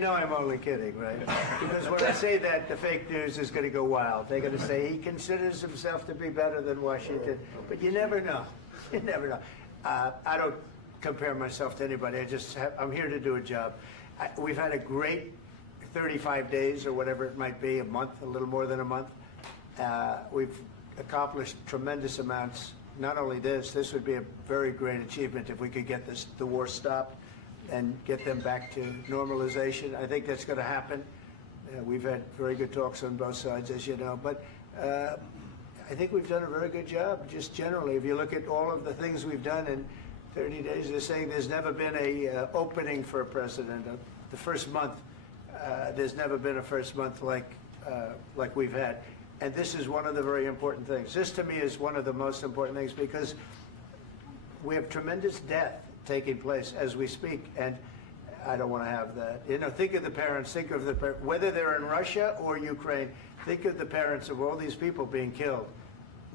know I'm only kidding, right? Because when I say that, the fake news is going to go wild. They're going to say he considers himself to be better than Washington. But you never know. You never know. I don't compare myself to anybody. I'm here to do a job. We've had a great 35 days or whatever it might be, a month, a little more than a month. We've accomplished tremendous amounts. Not only this would be a very great achievement if we could get the war stopped and get them back to normalization. I think that's going to happen. We've had very good talks on both sides, as you know. But I think we've done a very good job, just generally. If you look at all of the things we've done in 30 days, they're saying there's never been a opening for a president. The first month, there's never been a first month like we've had. And this is one of the very important things. This, to me, is one of the most important things because we have tremendous death taking place as we speak, and I don't want to have that. You know, think of the parents, whether they're in Russia or Ukraine, think of the parents of all these people being killed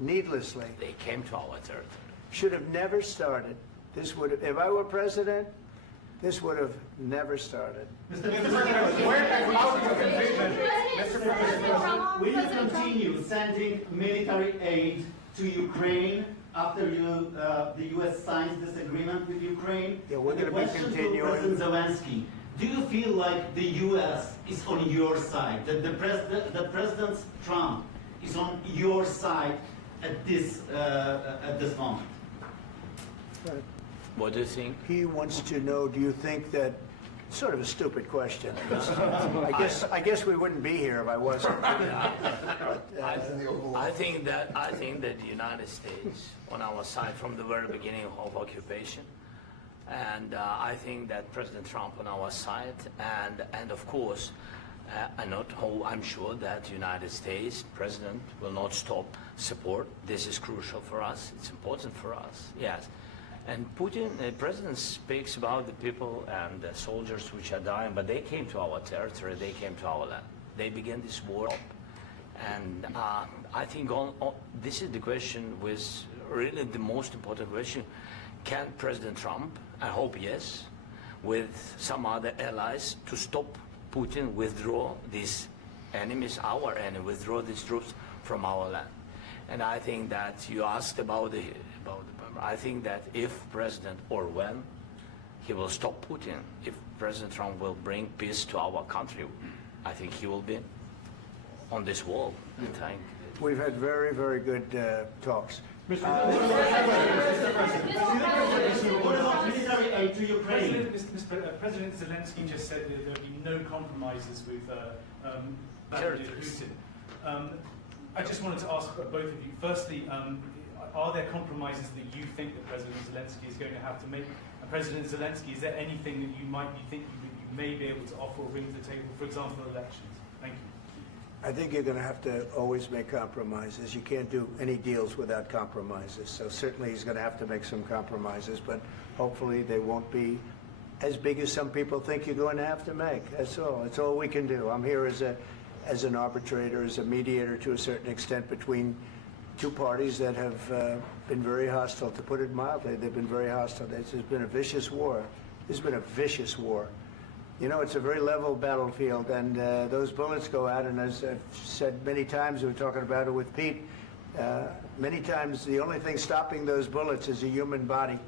needlessly. They came to our territory. Should have never started. This would have, if I were president, this would have never started. Mr. President, will you continue sending military aid to Ukraine after the U.S. signs this agreement with Ukraine? Yeah, we're going to be continuing. To President Zelenskyy, do you feel like the U.S. is on your side, that the President Trump is on your side at this moment? Right. What do you think? He wants to know, do you think that, sort of a stupid question. I guess we wouldn't be here if I wasn't. I think that the United States on our side from the very beginning of occupation, and I think that President Trump on our side, and of course, I'm sure that the United States President will not stop support. This is crucial for us. It's important for us. Yes. And Putin, the president speaks about the people and the soldiers which are dying, but they came to our territory, they came to our land. They began this war. And I think this is the question, with really the most important question. Can President Trump, I hope yes, with some other allies, to stop Putin, withdraw these enemies, our enemy, withdraw these troops from our land? And I think that you asked about I think that if President, or when, he will stop Putin, if President Trump will bring peace to our country, I think he will be on this wall. We've had very, very good talks. What about military aid to Ukraine? President Zelenskyy just said that there will be no compromises with Vladimir Putin. I just wanted to ask both of you, firstly, are there compromises that you think that President Zelenskyy is going to have to make? And President Zelenskyy, is there anything that you think you may be able to offer or bring to the table, for example, elections? Thank you. I think you're going to have to always make compromises. You can't do any deals without compromises. So certainly he's going to have to make some compromises, but hopefully they won't be as big as some people think you're going to have to make. That's all. That's all we can do. I'm here as an arbitrator, as a mediator to a certain extent between two parties that have been very hostile, to put it mildly. They've been very hostile. There's been a vicious war. There's been a vicious war. You know, it's a very level battlefield, and those bullets go out, and as I've said many times, we were talking about it with Pete, many times the only thing stopping those bullets is a human body.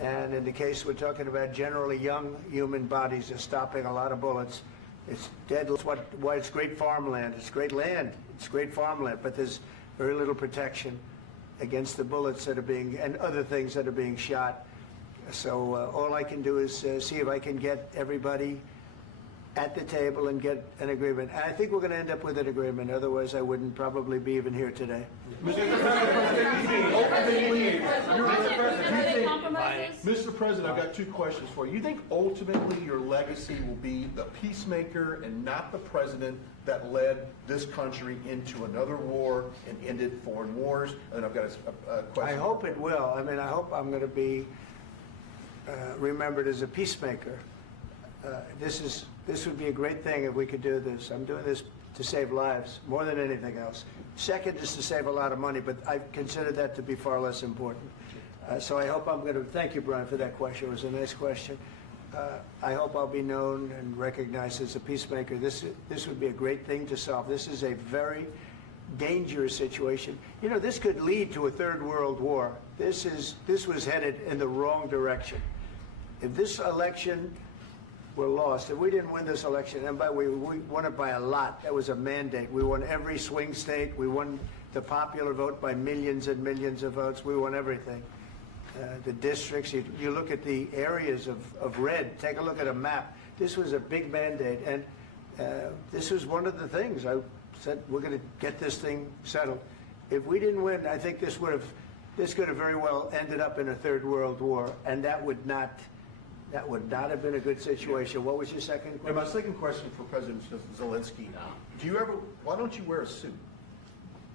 And in the case we're talking about, generally young human bodies are stopping a lot of bullets. It's dead. That's why it's great farmland. It's great land. It's great farmland, but there's very little protection against the bullets that are being, and other things that are being shot. So all I can do is see if I can get everybody at the table and get an agreement. And I think we're going to end up with an agreement. Otherwise, I wouldn't probably be even here today. Mr. President, I've got two questions for you. You think ultimately your legacy will be the peacemaker and not the president that led this country into another war and ended foreign wars? And I've got a question. I hope it will. I mean, I hope I'm going to be remembered as a peacemaker. This would be a great thing if we could do this. I'm doing this to save lives more than anything else. Second is to save a lot of money, but I consider that to be far less important. So I hope I'm going to, thank you, Brian, for that question. It was a nice question. I hope I'll be known and recognized as a peacemaker. This would be a great thing to solve. This is a very dangerous situation. You know, this could lead to a third world war. This was headed in the wrong direction. If this election were lost, if we didn't win this election, and by the way, we won it by a lot. That was a mandate. We won every swing state. We won the popular vote by millions and millions of votes. We won everything. The districts, you look at the areas of red, take a look at a map. This was a big mandate, and this was one of the things. I said, we're going to get this thing settled. If we didn't win, I think this could have very well ended up in a third world war, and that would not have been a good situation. What was your second And question? my second question for President Zelenskyy, why don't you wear a suit?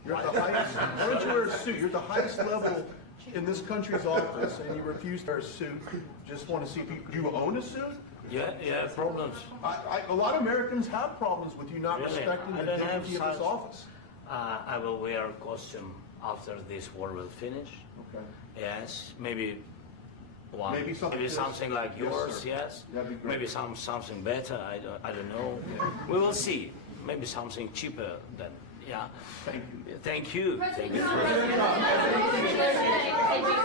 You're at the highest, why don't you wear a suit? You're at the highest level in this country's office, and you refuse to wear a suit. Just want to see if do you own a suit? Yeah, problems. A lot of Americans have problems with you not Really? respecting I the don't have dignity of this such- office. I will wear a costume after this war will finish. Okay. Yes, maybe one. Maybe something like Yes, yours. sir. Yes. That'd be great. Maybe something better. I don't know. We will see. Maybe something cheaper than. Yeah. Thank you. Thank you. President Thank you. Trump.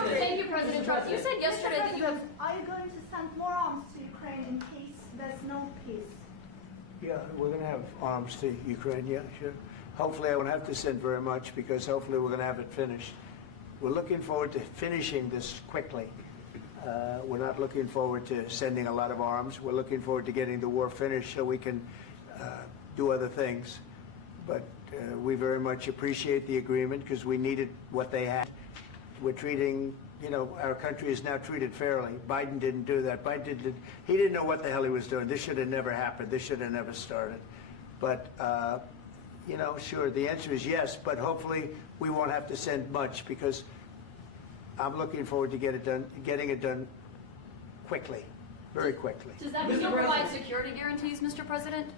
Thank you, President Trump. You said yesterday that you have. Are you going to send more arms to Ukraine in case there's no peace? Yeah, we're going to have arms to Ukraine, yeah, sure. Hopefully I won't have to send very much because hopefully we're going to have it finished. We're looking forward to finishing this quickly. We're not looking forward to sending a lot of arms. We're looking forward to getting the war finished so we can do other things. But we very much appreciate the agreement because we needed what they had. We're treating, you know, our country is now treated fairly. Biden didn't do that. He didn't know what the hell he was doing. This should have never happened. This should have never started. But, you know, sure, the answer is yes, but hopefully we won't have to send much because I'm looking forward to getting it done quickly, very quickly. Does that mean you'll provide security guarantees, Mr. President?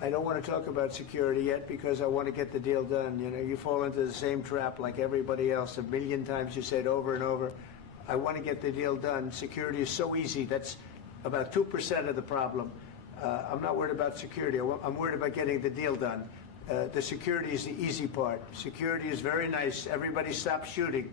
I don't want to talk about security yet because I want to get the deal done. You know, you fall into the same trap like everybody else. A million times you say it over and over. I want to get the deal done. Security is so easy. That's about 2% of the problem. I'm not worried about security. I'm worried about getting the deal done. The security is the easy part. Security is very nice. Everybody stops shooting.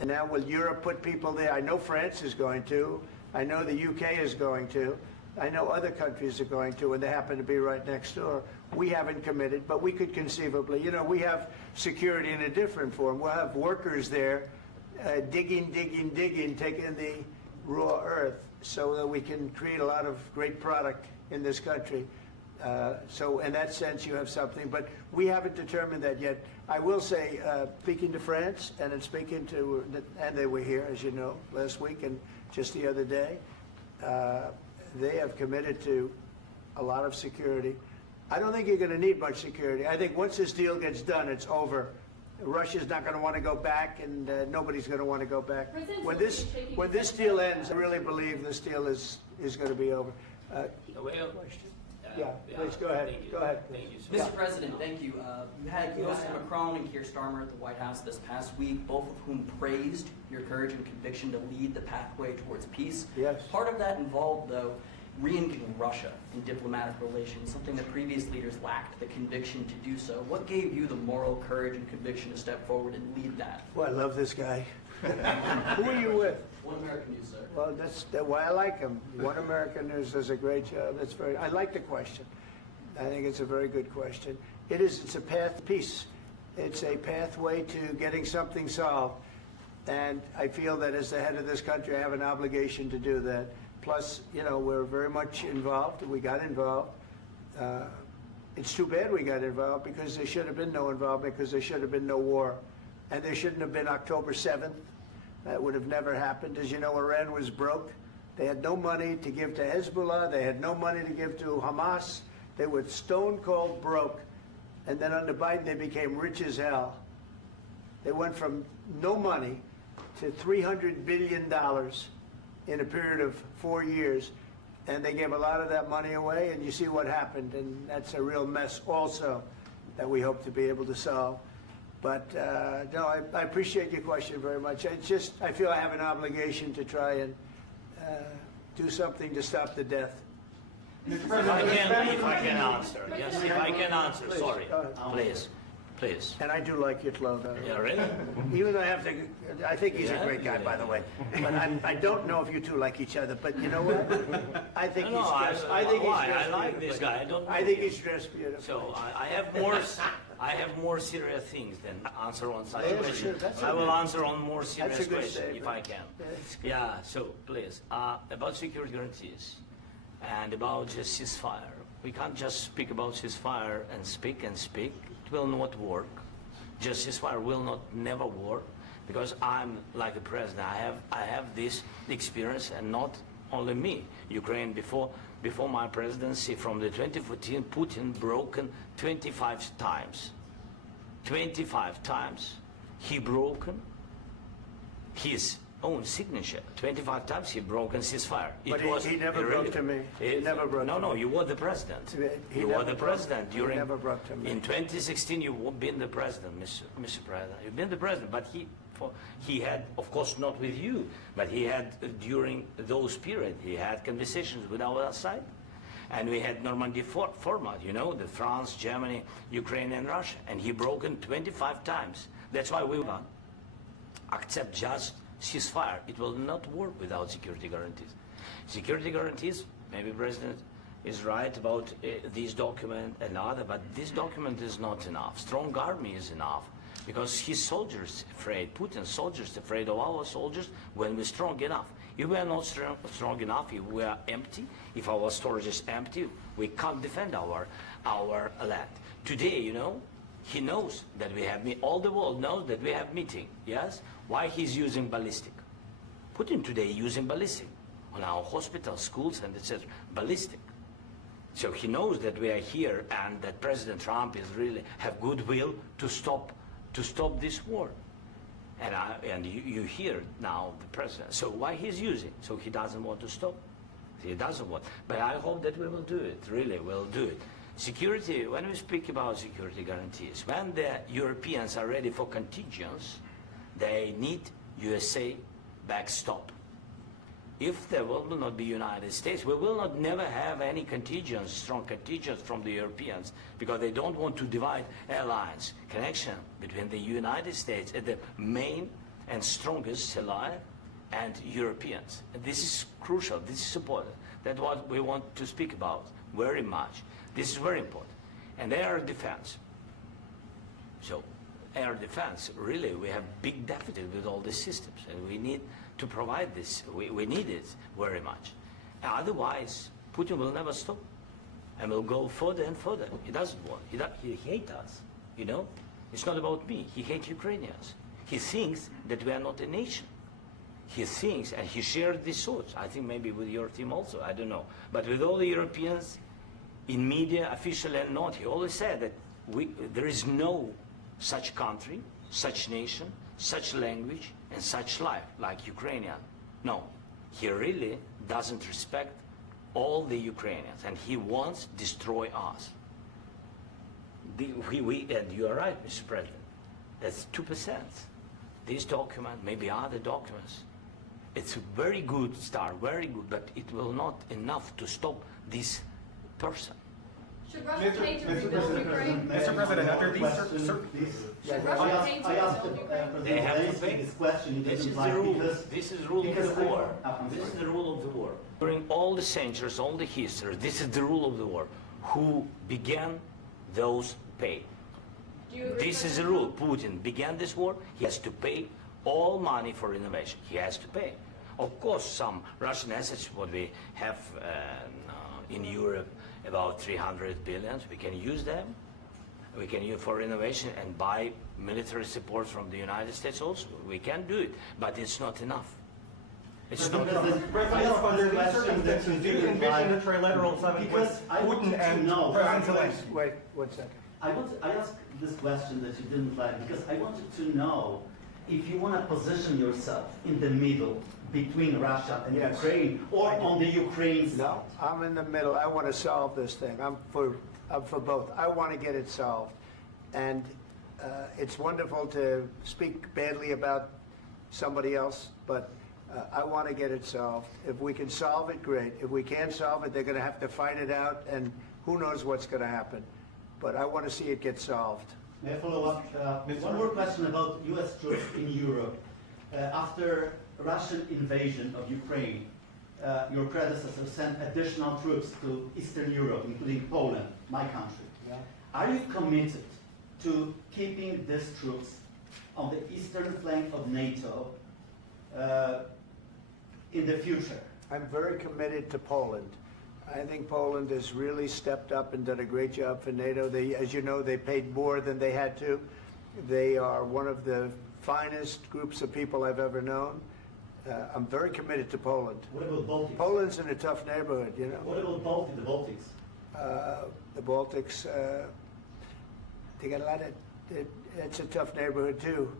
And now will Europe put people there? I know France is going to. I know the UK is going to. I know other countries are going to, and they happen to be right next door. We haven't committed, but we could conceivably. You know, we have security in a different form. We'll have workers there digging, taking the raw earth so that we can create a lot of great product in this country. So in that sense, you have something, but we haven't determined that yet. I will say, speaking to France and in speaking to, and they were here, as you know, last week and just the other day, they have committed to a lot of security. I don't think you're going to need much security. I think once this deal gets done, it's over. Russia's not going to want to go back, and nobody's going to want to go back. When this deal ends, I really believe this deal is going to be over. Yeah, please go ahead. Thank you. Go ahead. Thank you so Mr. much. President, thank you. You had Mr. Macron and Keir Starmer at the White House this past week, both of whom praised your courage and conviction to lead the pathway towards peace. Yes. Part of that involved, though, re-engaging Russia in diplomatic relations, something that previous leaders lacked the conviction to do so. What gave you the moral courage and conviction to step forward and lead that? Well, I love this guy. Who are you with? One American News, sir. Well, that's why I like him. One American News does a great job. I like the question. I think it's a very good question. It's a path to peace. It's a pathway to getting something solved. And I feel that as the head of this country, I have an obligation to do that. Plus, you know, we're very much involved. We got involved. It's too bad we got involved because there should have been no involvement because there should have been no war. And there shouldn't have been October 7th. That would have never happened. As you know, Iran was broke. They had no money to give to Hezbollah. They had no money to give to Hamas. They were stone cold broke. And then under Biden, they became rich as hell. They went from no money to $300 billion in a period of 4 years. And they gave a lot of that money away, and you see what happened. And that's a real mess also that we hope to be able to solve. But no, I appreciate your question very much. I feel I have an obligation to try and do something to stop the death? If I can answer, yes, if I can answer, Please, sorry, go ahead. please. And I do like Hitler. Yeah, really? Even though I think he's a Yeah, great guy, yeah. by the way. But I don't know if you two like each other. But you know what? I think No, he's I, dressed. I think he's why? I dressed like this beautifully. guy. I don't. I know think him. he's dressed beautifully. So I have more serious things than answer on such Yeah, question. sure, that's I a will good- answer on more serious a good question if statement. I can. Yeah, it's good. Yeah. So please, about security guarantees and about just ceasefire. We can't just speak about ceasefire and speak and speak. It will not work. Just ceasefire will not never work because I'm like the president. I have this experience, and not only me. Ukraine before my presidency, from the 2014, Putin broken 25 times. 25 times he broken his own signature. 25 times he broken ceasefire. But he never broke to me. He never broke No, to no, me. you were the president. He You never were the broke- president he during. never broke to me. In 2016, you've been the president, Mr. President. You've been the president, but he had, of course, not with you, but he had during those periods. He had conversations with our side, and we had Normandy format. You know, the France, Germany, Ukraine, and Russia, and he broken 25 times. That's why we will accept just ceasefire. It will not work without security guarantees. Security guarantees, maybe President is right about this document and other, but this document is not enough. Strong army is enough because his soldiers afraid, Putin's soldiers afraid of our soldiers when we're strong enough. If we are not strong enough, if we are empty, if our storage is empty, we can't defend our land. Today, you know, he knows that we have all the world knows that we have meeting. Yes, why he's using ballistic? Putin today using ballistic on our hospitals, schools, and etc. Ballistic. So he knows that we are here and that President Trump is really have goodwill to stop this war. And you hear now the president. So why he's using? So he doesn't want to stop. He doesn't want. But I hope that we will do it. Really, we'll do it. Security. When we speak about security guarantees, when the Europeans are ready for contingents, they need USA backstop. If there will not be United States, we will not never have any contingents, strong contingents from the Europeans, because they don't want to divide alliance connection between the United States and the main and strongest ally and Europeans. And this is crucial. This is important. That's what we want to speak about very much. This is very important. And air defense. So air defense, really, we have big deficit with all these systems, and we need to provide this. We need it very much. Otherwise, Putin will never stop, and will go further and further. He doesn't want. He hates us. You know, it's not about me. He hates Ukrainians. He thinks that we are not a nation. He thinks, and he shared these thoughts. I think maybe with your team also. I don't know, but with all the Europeans, in media, official and not, he always said that there is no such country, such nation, such language, and such life like Ukrainian. No, he really doesn't respect all the Ukrainians, and he wants to destroy us. And you are right, Mr. President. That's 2%. This document, maybe other documents, it's a very good start, very good, but it will not enough to stop this person. Should Russia pay to rebuild Ukraine? Mr. President, after these Should Russia pay to I asked rebuild Ukraine? They have to President pay. Zelenskyy this question. He This didn't is the like rule. because This is the rule of because the war. I'm This is sorry. the rule of the war. During all the centuries, all the history, this is the rule of the war. Who began, those pay. Do you agree, This is the President rule. Putin began this war. He has to pay all money for innovation. He has to pay. Of course, some Russian assets, what we have in Europe, about 300 billion, we can use them. We can use for innovation and buy military support from the United States also. We can do it, but it's not enough. It's not enough. President, under these circumstances, do you envision a trilateral summit with Because I wanted Putin to and know. President Zelenskyy? Wait 1 second. I asked this question that you didn't like because I wanted to know if you want to position yourself in the middle between Russia and Yes. Ukraine or on the Ukraine side. No, I'm in the middle. I want to solve this thing. I'm for both. I want to get it solved. And it's wonderful to speak badly about somebody else, but I want to get it solved. If we can solve it, great. If we can't solve it, they're going to have to fight it out, and who knows what's going to happen. But I want to see it get solved. May I follow up? One more question about U.S. troops in Europe. After Russian invasion of Ukraine, your predecessor sent additional troops to Eastern Europe, including Poland, my country. Yeah. Are you committed to keeping these troops on the eastern flank of NATO in the future? I'm very committed to Poland. I think Poland has really stepped up and done a great job for NATO. They, as you know, they paid more than they had to. They are one of the finest groups of people I've ever known. I'm very committed to Poland. What about Baltics? Poland's in a tough neighborhood, you know. What about the Baltics? The Baltics, they got a lot of, it's a tough neighborhood too,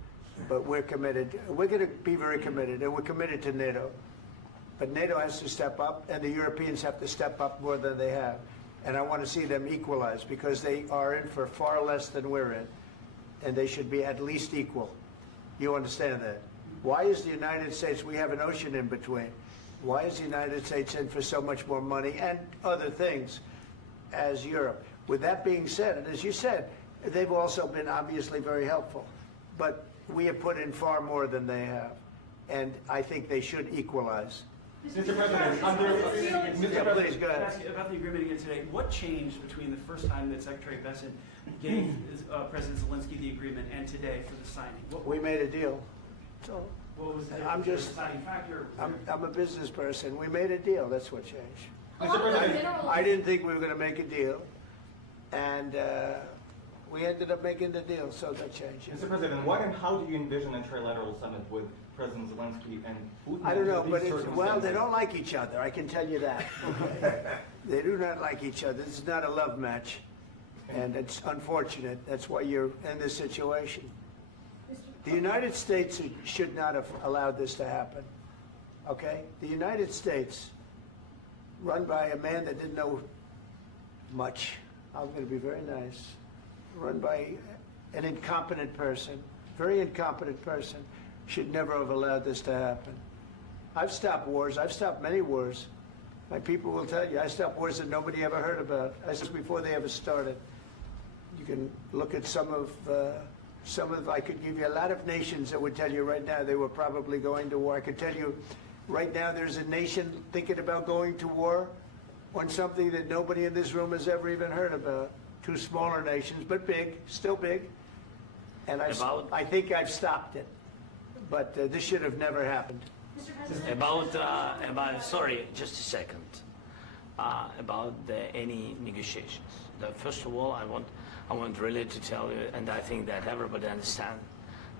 but we're committed. We're going to be very committed, and we're committed to NATO. But NATO has to step up, and the Europeans have to step up more than they have. And I want to see them equalize, because they are in for far less than we're in, and they should be at least equal. You understand that? Why is the United States, we have an ocean in between, why is the United States in for so much more money and other things as Europe? With that being said, and as you said, they've also been obviously very helpful, but we have put in far more than they have, and I think they should equalize. Mr. President, Yeah, please, go ahead. Ask you about the agreement again today. What changed between the first time that Secretary Bessent gave President Zelenskyy the agreement and today for the signing? We made a deal. So What was the I'm just- deciding factor? I'm a business person. We made a deal. That's what changed. Along with minerals. I didn't think we were going to make a deal, and we ended up making the deal, so that changed. Mr. President, what and how do you envision a trilateral summit with President Zelenskyy and Putin? I don't know, under but these well, they circumstances? don't like each other. I can tell you that. Okay? They do not like each other. This is not a love match, and it's unfortunate. That's why you're in this situation. The United States should not have allowed this to happen. Okay? The United States, run by a man that didn't know much. I'm going to be very nice. Run by an incompetent person, very incompetent person, should never have allowed this to happen. I've stopped wars. I've stopped many wars. My people will tell you, I stopped wars that nobody ever heard about. I said before they ever started. You can look at some of, I could give you a lot of nations that would tell you right now they were probably going to war. I could tell you right now there's a nation thinking about going to war on something that nobody in this room has ever even heard about. Two smaller nations, but big, still big. And I think I've stopped it. But this should have never happened. Mr. President, Sorry, just a second. About any negotiations. First of all, I want really to tell you, and I think that everybody understands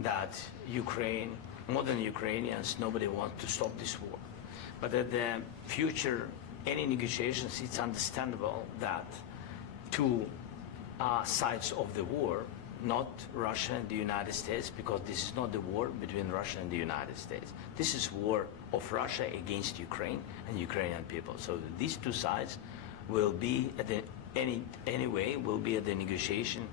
that Ukraine, more than Ukrainians, nobody wants to stop this war. But at the future, any negotiations, it's understandable that two sides of the war, not Russia and the United States, because this is not the war between Russia and the United States. This is war of Russia against Ukraine and Ukrainian people. So these two sides will be at the anyway will be at the negotiation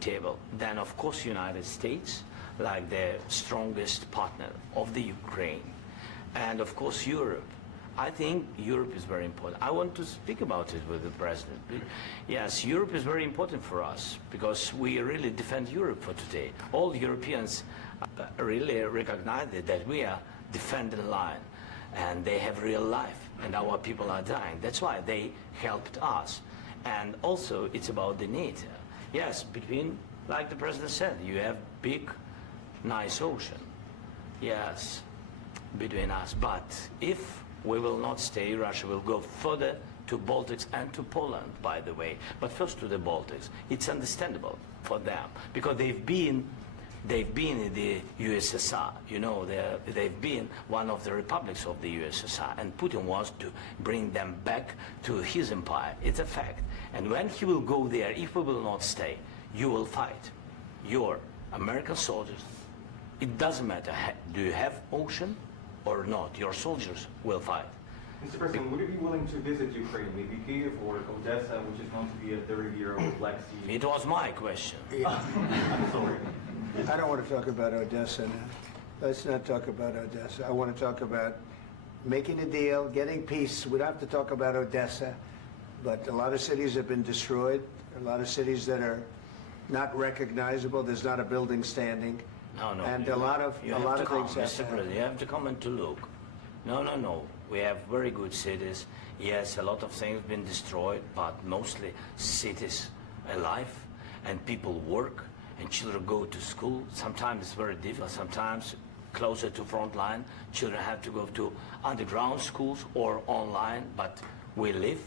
table. Then of course United States, like the strongest partner of the Ukraine, and of course Europe. I think Europe is very important. I want to speak about it with the president. Yes, Europe is very important for us because we really defend Europe for today. All Europeans really recognize that we are defending the line, and they have real life, and our people are dying. That's why they helped us. And also, it's about the NATO. Yes, between, like the president said, you have big, nice ocean. Yes, between us. But if we will not stay, Russia will go further to Baltics and to Poland, by the way. But first to the Baltics. It's understandable for them because they've been in the USSR. You know, they've been one of the republics of the USSR, and Putin wants to bring them back to his empire. It's a fact. And when he will go there, if we will not stay, you will fight. Your American soldiers, it doesn't matter, do you have ocean or not, your soldiers will fight. Mr. President, would you be willing to visit Ukraine, maybe Kyiv or Odessa, which is known to be a dirty area of the Black Sea? It was my question. Yeah. I'm sorry. I don't want to talk about Odessa now. Let's not talk about Odessa. I want to talk about making a deal, getting peace. We don't have to talk about Odessa, but a lot of cities have been destroyed. A lot of cities that are not recognizable. There's not a building standing. No, no. And a lot of things come, have Mr. happened. President, you have to come and to look. No, no, no. We have very good cities. Yes, a lot of things have been destroyed, but mostly cities alive, and people work, and children go to school. Sometimes it's very difficult. Sometimes closer to front line, children have to go to underground schools or online, but we live.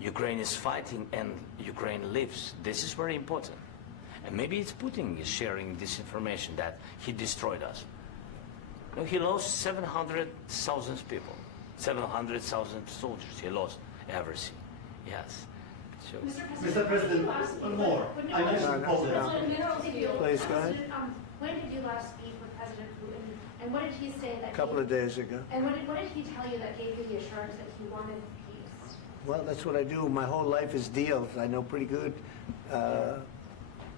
Ukraine is fighting, and Ukraine lives. This is very important. And maybe it's Putin is sharing this information that he destroyed us. No, he lost 700,000 people, 700,000 soldiers. He lost everything. Yes. So, Mr. President, one more. I mentioned Poland. Please, go ahead. When did you last speak with President Putin, and what did he say that? A couple of days ago. And what did he tell you that gave you the assurance that he wanted peace? Well, that's what I do. My whole life is deals. I know pretty good.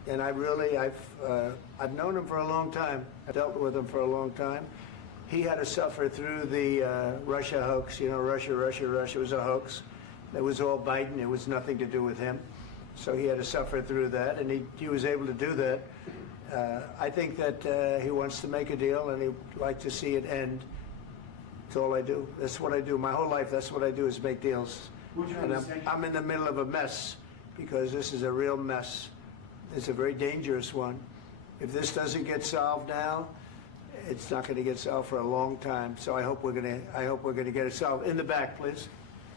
And I've known him for a long time. I've dealt with him for a long time. He had to suffer through the Russia hoax. You know, Russia was a hoax. It was all Biden. It was nothing to do with him. So he had to suffer through that, and he was able to do that. I think that he wants to make a deal, and he'd like to see it end. That's all I do. That's what I do. My whole life, that's what I do, is make deals. And I'm in the middle of a mess, because this is a real mess. It's a very dangerous one. If this doesn't get solved now, it's not going to get solved for a long time. So I hope we're going to get it solved. In the back, please.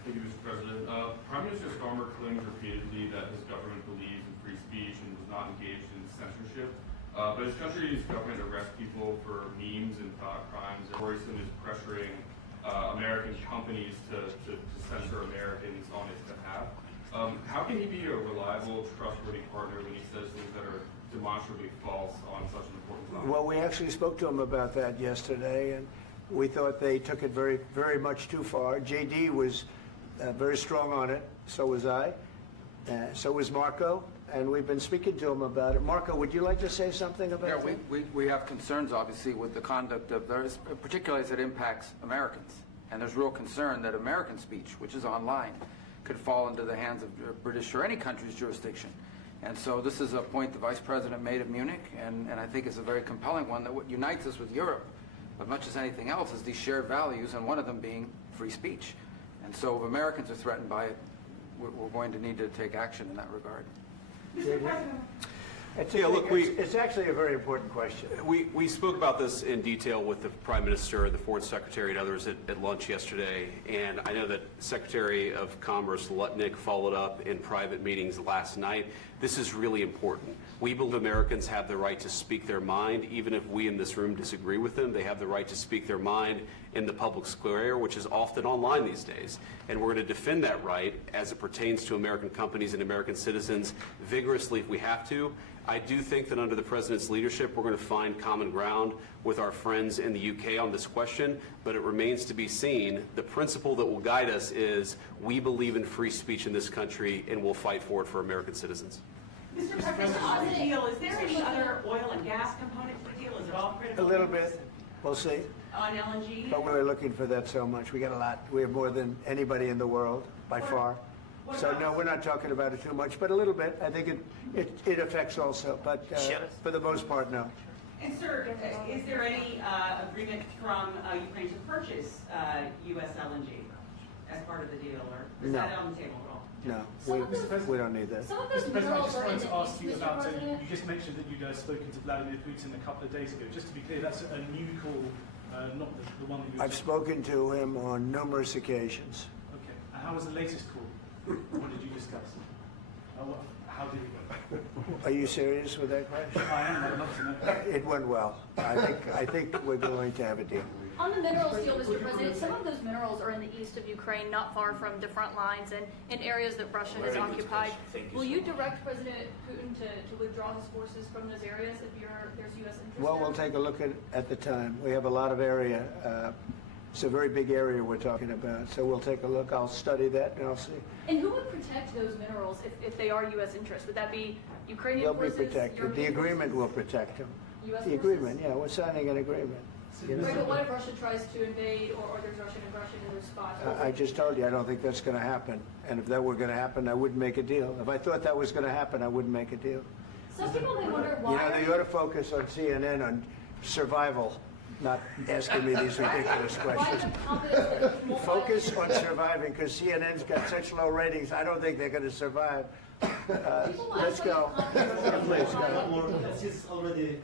Thank you, Mr. President. Prime Minister Starmer claims repeatedly that his government believes in free speech and was not engaged in censorship. But his country's government arrests people for memes and thought crimes. And Royson is pressuring American companies to censor Americans on his behalf. How can he be a reliable, trustworthy partner when he says things that are demonstrably false on such an important topic? Well, we actually spoke to him about that yesterday, and we thought they took it very, very much too far. JD was very strong on it. So was I. So was Marco. And we've been speaking to him about it. Marco, would you like to say something about that? Yeah, we have concerns, obviously, with the conduct of those, particularly as it impacts Americans. And there's real concern that American speech, which is online, could fall into the hands of British or any country's jurisdiction. And so this is a point the Vice President made at Munich, and I think it's a very compelling one, that what unites us with Europe, as much as anything else, is these shared values, and one of them being free speech. And so if Americans are threatened by it, we're going to need to take action in that regard. Mr. President. It's actually a very important question. We spoke about this in detail with the Prime Minister, the Foreign Secretary, and others at lunch yesterday. And I know that Secretary of Commerce Lutnick followed up in private meetings last night. This is really important. We believe Americans have the right to speak their mind, even if we in this room disagree with them. They have the right to speak their mind in the public square, which is often online these days. And we're going to defend that right as it pertains to American companies and American citizens vigorously if we have to. I do think that under the President's leadership, we're going to find common ground with our friends in the UK on this question, but it remains to be seen. The principle that will guide us is we believe in free speech in this country, and we'll fight for it for American citizens. Mr. President, on the deal, is there any other oil and gas component to the deal? Is it all critical? A little bit. We'll see. On LNG? But we're looking for that so much. We got a lot. We have more than anybody in the world, by far. So no, we're not talking about it too much, but a little bit. I think it affects also, but for the most part, no. And sir, is there any agreement from Ukraine to purchase U.S. LNG as part of the deal, or is that on the table at all? No, we don't need that. Mr. President, I just wanted to ask you about, you just mentioned that you'd spoken to Vladimir Putin a couple of days ago. Just to be clear, that's a new call, not the one that you... I've spoken to him on numerous occasions. Okay. And how was the latest call? What did you discuss? How did it go? Are you serious with that question? I am. I'd love to know. It went well. I think we're going to have a deal. On the minerals deal, Mr. President, some of those minerals are in the east of Ukraine, not far from the front lines and in areas that Russia has occupied. Will you direct President Putin to withdraw his forces from those areas if there's U.S. interest Well, there? we'll take a look at the time. We have a lot of area. It's a very big area we're talking about, so we'll take a look. I'll study that, and I'll see. And who would protect those minerals if they are U.S. interests? Would that be Ukrainian They'll be forces? protected. The European agreement forces? will protect them. U.S. The forces? agreement, yeah, we're signing an agreement. You know? Right, but what if Russia tries to invade or there's Russian aggression in response? I just told you, I don't think that's going to happen. And if that were going to happen, I wouldn't make a deal. If I thought that was going to happen, I wouldn't make a deal. Some people may wonder why. You know, they ought to focus on CNN on survival, not asking me these ridiculous questions. Focus on surviving, because CNN's got such low ratings. I don't think they're going to survive. Let's go. Please go. Since I already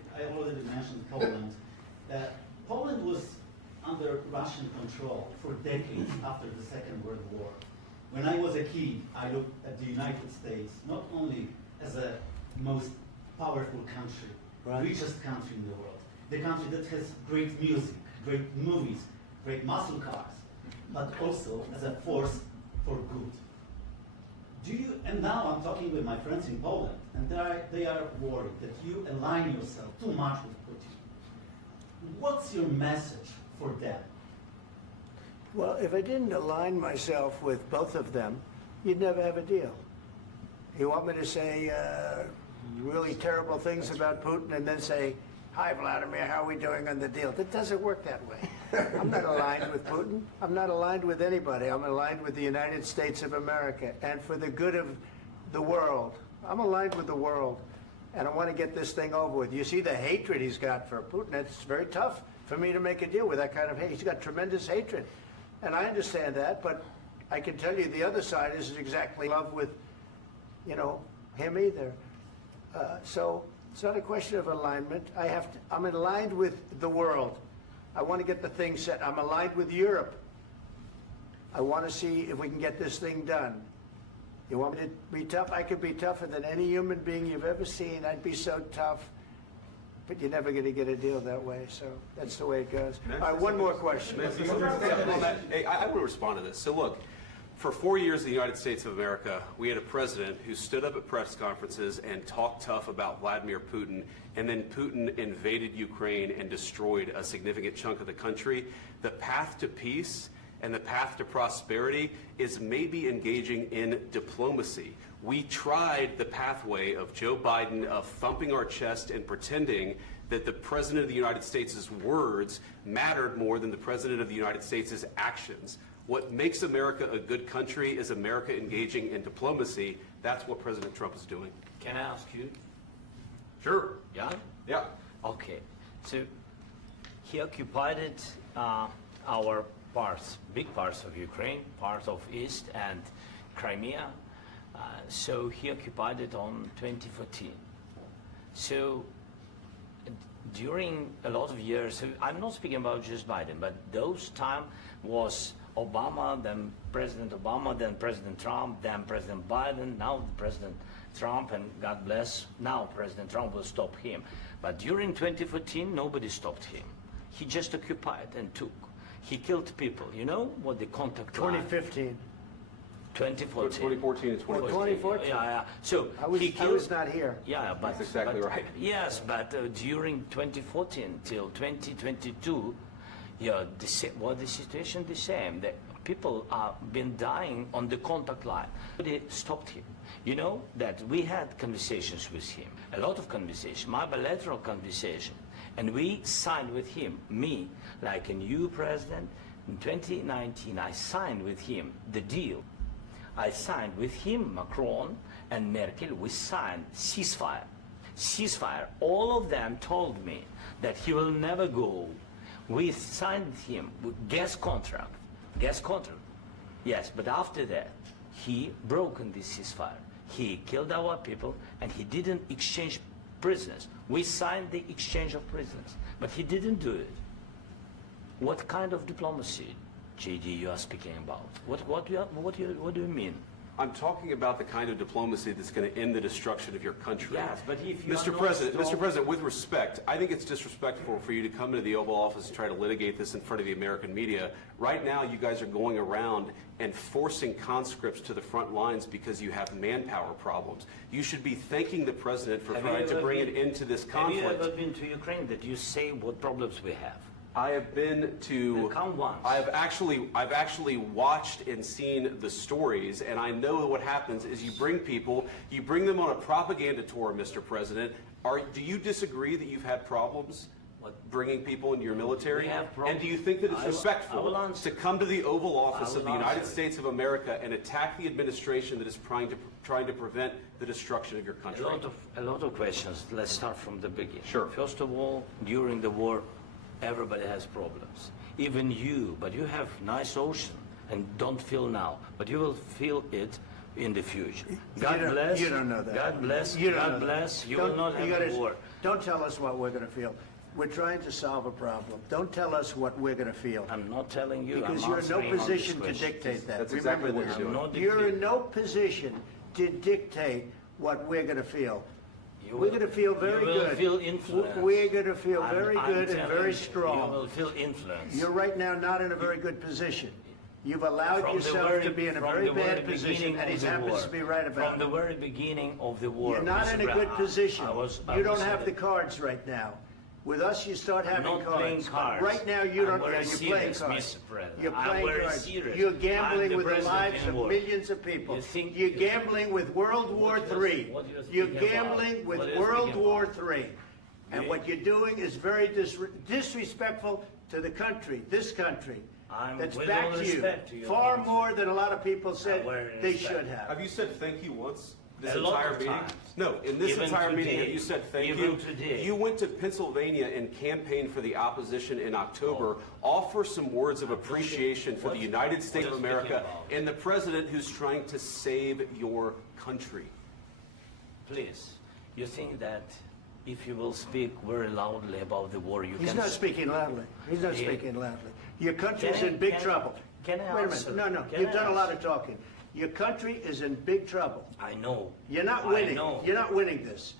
mentioned Poland. Poland was under Russian control for decades after the Second World War. When I was a kid, I looked at the United States not only as a most powerful country, Right. richest country in the world, the country that has great music, great movies, great muscle cars, but also as a force for good. And now I'm talking with my friends in Poland, and they are worried that you align yourself too much with Putin. What's your message for them? Well, if I didn't align myself with both of them, you'd never have a deal. You want me to say really terrible things about Putin and then say, "Hi, Vladimir, how are we doing on the deal?" That doesn't work that way. I'm not aligned with Putin. I'm not aligned with anybody. I'm aligned with the United States of America and for the good of the world. I'm aligned with the world, and I want to get this thing over with. You see the hatred he's got for Putin. It's very tough for me to make a deal with that kind of hate. He's got tremendous hatred, and I understand that, but I can tell you the other side isn't exactly in love with, him either. So it's not a question of alignment. I'm aligned with the world. I want to get the thing set. I'm aligned with Europe. I want to see if we can get this thing done. You want me to be tough? I could be tougher than any human being you've ever seen. I'd be so tough. But you're never going to get a deal that way. So that's the way it goes. All right, one more question. I want to respond to this. So look, for 4 years in the United States of America, we had a president who stood up at press conferences and talked tough about Vladimir Putin, and then Putin invaded Ukraine and destroyed a significant chunk of the country. The path to peace and the path to prosperity is maybe engaging in diplomacy. We tried the pathway of Joe Biden of thumping our chest and pretending that the President of the United States' words mattered more than the President of the United States' actions. What makes America a good country is America engaging in diplomacy. That's what President Trump is doing. Can I ask you? Sure. Yeah? Yeah. Okay. So he occupied our parts, big parts of Ukraine, part of East and Crimea. So he occupied it on 2014. So during a lot of years, so I'm not speaking about just Biden, but those time was Obama, then President Obama, then President Trump, then President Biden, now President Trump, and God bless, now President Trump will stop him. But during 2014, nobody stopped him. He just occupied and took. He killed people. You know what the contact line? 2015. 2014. 2014 and 2014. 2014. Yeah. So I was not here. Yeah, but that's exactly right. Yes, but during 2014 till 2022, what the situation the same. The people are been dying on the contact line. They stopped him. You know that we had conversations with him, a lot of conversations, my bilateral conversation, and we signed with him. Me, like a new president, in 2019, I signed with him the deal. I signed with him, Macron and Merkel. We signed ceasefire. Ceasefire. All of them told me that he will never go. We signed with him with gas contract. Gas contract. Yes, but after that, he broken this ceasefire. He killed our people, and he didn't exchange prisoners. We signed the exchange of prisoners, but he didn't do it. What kind of diplomacy, JD, you are speaking about? What do you mean? I'm talking about the kind of diplomacy that's going to end the destruction of your country. Yes, but if you Mr. President, with respect, I think it's disrespectful for you to come into the Oval Office and try to litigate this in front of the American media. Right now, you guys are going around and forcing conscripts to the front lines because you have manpower problems. You should be thanking the President for trying to bring an end to this conflict. Have you ever been to Ukraine that you say what problems we have? I have been to. Come once. I've actually watched and seen the stories, and I know what happens is you bring them on a propaganda tour, Mr. President. Do you disagree that you've had problems bringing people into your military? We have And do you think that it's I will respectful answer. to come to the Oval Office I of will the United answer. States of America and attack the administration that is trying to prevent the destruction of your country? A lot of questions. Let's start from the beginning. Sure. First of all, during the war, everybody has problems. Even you, but you have nice ocean and don't feel now, but you will feel it in the future. God bless. You don't know that. God bless. You don't know God that. bless. You Don't- will not you have gotta- a war. Don't tell us what we're going to feel. We're trying to solve a problem. Don't tell us what we're going to feel. I'm not telling you. Because I'm you're in no answering on this position to question. dictate that. That's Remember exactly what this. you're doing. I'm not You're dictating. in no position to dictate what we're going to feel. You We're will- going to feel very you will good. feel influence. We're going to feel very I'm good and telling very you, strong. You will feel influence. You're right now not in a very good position. You've allowed From the yourself very- to be in a from very the very bad position, beginning and he of the happens war. to be right about From the it. very beginning of the war. You're not Mr. in a good Brown, position. I You don't was have the saying- cards right now. With us, you start having Not cards. playing But cards. right now, you I'm don't. very You're playing serious, cards. Mr. President. You're I'm playing very cards. serious. You're I'm gambling the with the president lives in of war. millions of people. You think- You're gambling with World War What you're- III. what you're You're speaking gambling about. with What you're World speaking War about. III. And You- what you're doing is very disrespectful to the country, this country. I'm That's with back all to you. respect to your Far country. more than a lot of people said very they respect. should have. Have you said thank you once this A lot entire of meeting? times. No, in this Even entire meeting, have today. you said thank Even you? today. You went to Pennsylvania and campaigned for the opposition in October. Offer some words of appreciation for the United States of what you're America speaking about. and the president who's trying to save your country. Please, you think that if you will speak very loudly about the war, you He's can... not speaking loudly. He's not Yeah. speaking loudly. Your country's Can I- in big can I- trouble. can I Wait a answer? minute. No, Can you've I done a lot answer? of talking. Your country is in big trouble. I know. You're not I winning. know. You're not winning this.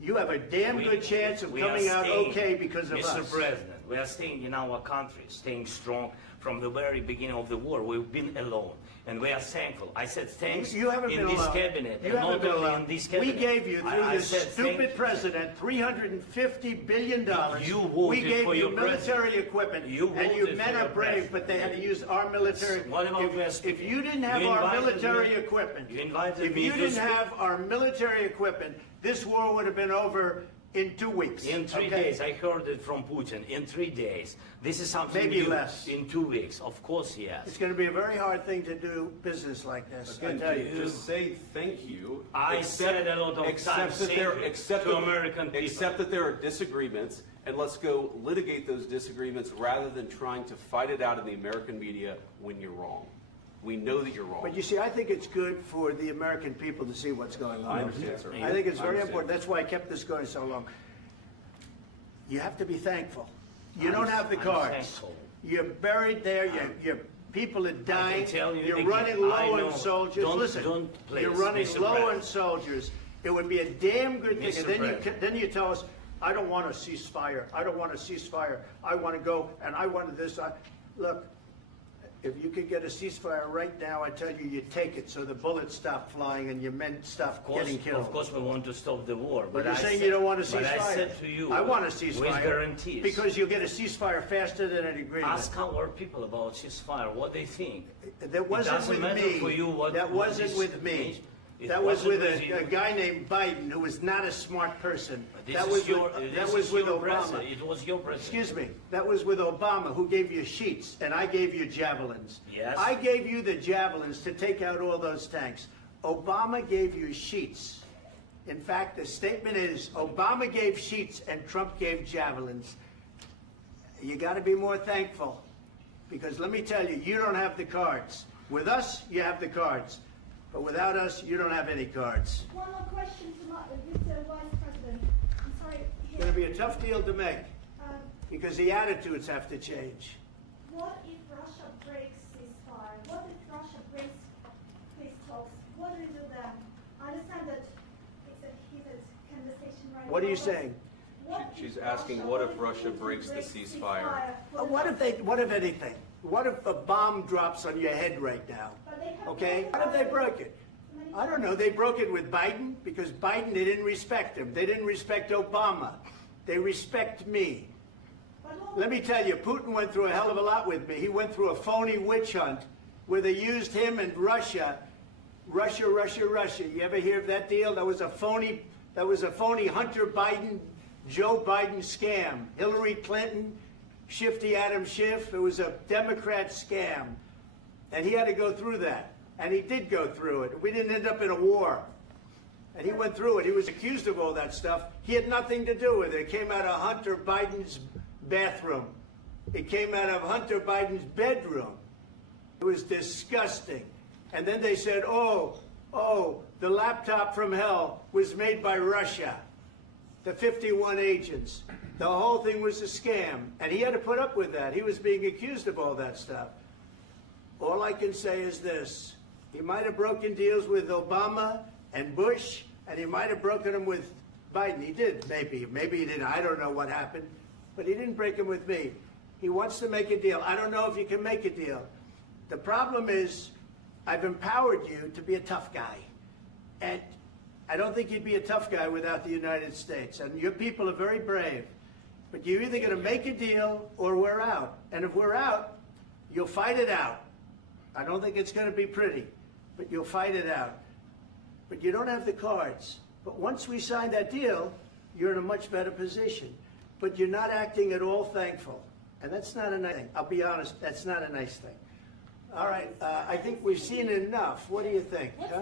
You have a damn We- good chance of we are coming out staying, okay because of Mr. us. President, we are staying in our country, staying strong from the very beginning of the war. We've been alone, and we are thankful. I said thanks You haven't in been this alone. cabinet, You and haven't not been only alone. in this We cabinet. gave you, through I this said thank stupid you. president, $350 billion. You voted we gave for you your military president. equipment, You and you voted men for are your brave, president. but they had to use our military. What about West? If you didn't have You our invited military me- equipment, you invited if me you to didn't speak. have our military equipment, this war would have been over in 2 weeks. In 3 okay? days, I heard it from Putin. In 3 days, this is something Maybe new. less. In 2 weeks, of course, yes. It's going to be a very hard thing to do business like this. I Again, tell you. just say thank you. I said a lot of accept times that thank there, you accept to that- American people. Accept that there are disagreements, and let's go litigate those disagreements rather than trying to fight it out in the American media when you're wrong. We know that you're wrong. But you see, I think it's good for the American people to see what's going on. I understand, sir. I think it's I very understand. important. That's why I kept this going so long. You have to be thankful. You don't have the I'm cards. thankful. You're buried there. Your people are dying. tell you You're again, running I low know. on soldiers. Don't- Listen, don't, please, you're running Mr. low on President. soldiers. It would be a damn good thing. Mr. And then President. then you tell us, I don't want a ceasefire. I don't want a ceasefire. I want to go and I want this. Look, if you could get a ceasefire right now, I tell you take it so the bullets stop flying and your men stop getting killed. Of course, we want to stop the war. But you're I saying said- you don't want a ceasefire. But I said to you, I want a with ceasefire. guarantees. Because you'll get a ceasefire faster than an agreement. Ask our people about ceasefire, what they think. That wasn't it doesn't with matter me. for you what That what wasn't this with me. means. It That was wasn't with you. a guy named Biden who was not a smart person. This That is was your, with, this that is was with your Obama. president. It was your president. Excuse me. That was with Obama, who gave you sheets, and I gave you javelins. Yes. I gave you the javelins to take out all those tanks. Obama gave you sheets. In fact, the statement is Obama gave sheets and Trump gave javelins. You got to be more thankful, because let me tell you, you don't have the cards. With us, you have the cards. But without us, you don't have any cards. One more question to Mr. Vice President. I'm sorry. It's going to be a tough deal to make, Um, because the attitudes have to change. What if Russia breaks ceasefire? What if Russia breaks peace talks? What do we do then? I understand that it's a heated conversation right now. What are you but saying? what She's if asking, Russia- what if if Russia Putin breaks the breaks ceasefire? What if anything? What if a bomb drops on your head right now? But they have Okay? no How did they power. break it? I don't know. They broke it with Biden because Biden, they didn't respect him. They didn't respect Obama. They respect me. Let me tell you, Putin went through a hell of a lot with me. He went through a phony witch hunt where they used him and Russia. Russia. You ever hear of that deal? That was a phony Hunter Biden Joe Biden scam. Hillary Clinton, Shifty Adam Schiff, it was a Democrat scam. And he had to go through that. And he did go through it. We didn't end up in a war. And he went through it. He was accused of all that stuff. He had nothing to do with it. It came out of Hunter Biden's bathroom. It came out of Hunter Biden's bedroom. It was disgusting. And then they said, oh, the laptop from hell was made by Russia. The 51 agents. The whole thing was a scam. And he had to put up with that. He was being accused of all that stuff. All I can say is this. He might have broken deals with Obama and Bush, and he might have broken them with Biden. He did, maybe. Maybe he didn't. I don't know what happened. But he didn't break them with me. He wants to make a deal. I don't know if you can make a deal. The problem is, I've empowered you to be a tough guy. And I don't think you'd be a tough guy without the United States. And your people are very brave. But you're either going to make a deal or we're out. And if we're out, you'll fight it out. I don't think it's going to be pretty, but you'll fight it out. But you don't have the cards. But once we sign that deal, you're in a much better position. But you're not acting at all thankful. And that's not a nice thing. I'll be honest, that's not a nice thing. All right, I think we've seen enough. What do you think? Huh?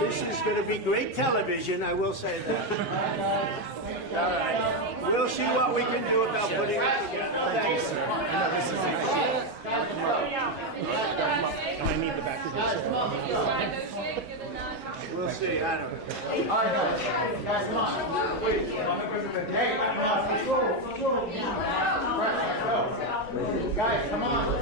This is going to be great television, I will say that. All right. We'll see what we can do about putting it together. Thank you, sir. I need the back of We'll see. I don't know. All right, guys, come on. Wait, hey, guys, come on.